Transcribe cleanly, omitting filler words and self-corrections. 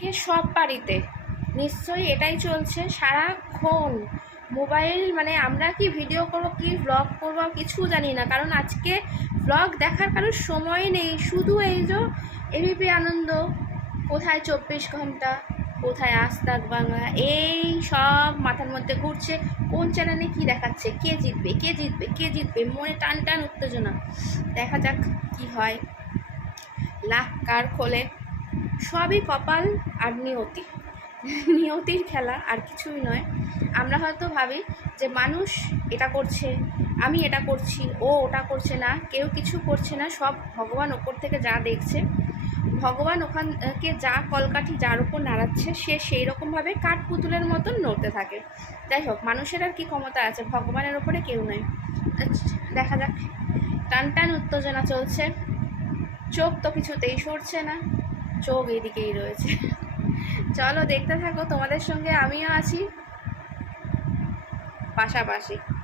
কে সব বাড়িতে নিশ্চয়ই এটাই চলছে সারাক্ষণ মোবাইল। মানে আমরা কি ভিডিও করবো কি ব্লগ করবো কিছু জানি না, কারণ আজকে ব্লগ দেখার কারোর সময় নেই। শুধু এই যে এবিপি আনন্দ, কোথায় 24 ঘন্টা, কোথায় আজ তাক বাংলা, এই সব মাথার মধ্যে ঘুরছে। কোন চ্যানেলে কি দেখাচ্ছে, কে জিতবে কে জিতবে কে জিতবে, মনে টান টান উত্তেজনা। দেখা যাক কি হয়, লাখ কার খোলে। সবই কপাল আর নিয়তি, নিয়তির খেলা, আর কিছুই নয়। আমরা হয়তো ভাবি যে মানুষ এটা করছে, আমি এটা করছি, ও ওটা করছে না, কেউ কিছু করছে না, সব ভগবান ওপর থেকে যা দেখছে, ভগবান ওখানকে যা কলকাঠি যার উপর নাড়াচ্ছে সে সেই রকমভাবে কাঠ পুতুলের মতন নড়তে থাকে। যাই হোক, মানুষের আর কি ক্ষমতা আছে, ভগবানের ওপরে কেউ নয়। দেখা যাক, টান টান উত্তেজনা চলছে। চোখ তো কিছুতেই সরছে না, চোখ এদিকেই রয়েছে। চলো দেখতে থাকো, তোমাদের সঙ্গে আমিও আছি পাশাপাশি।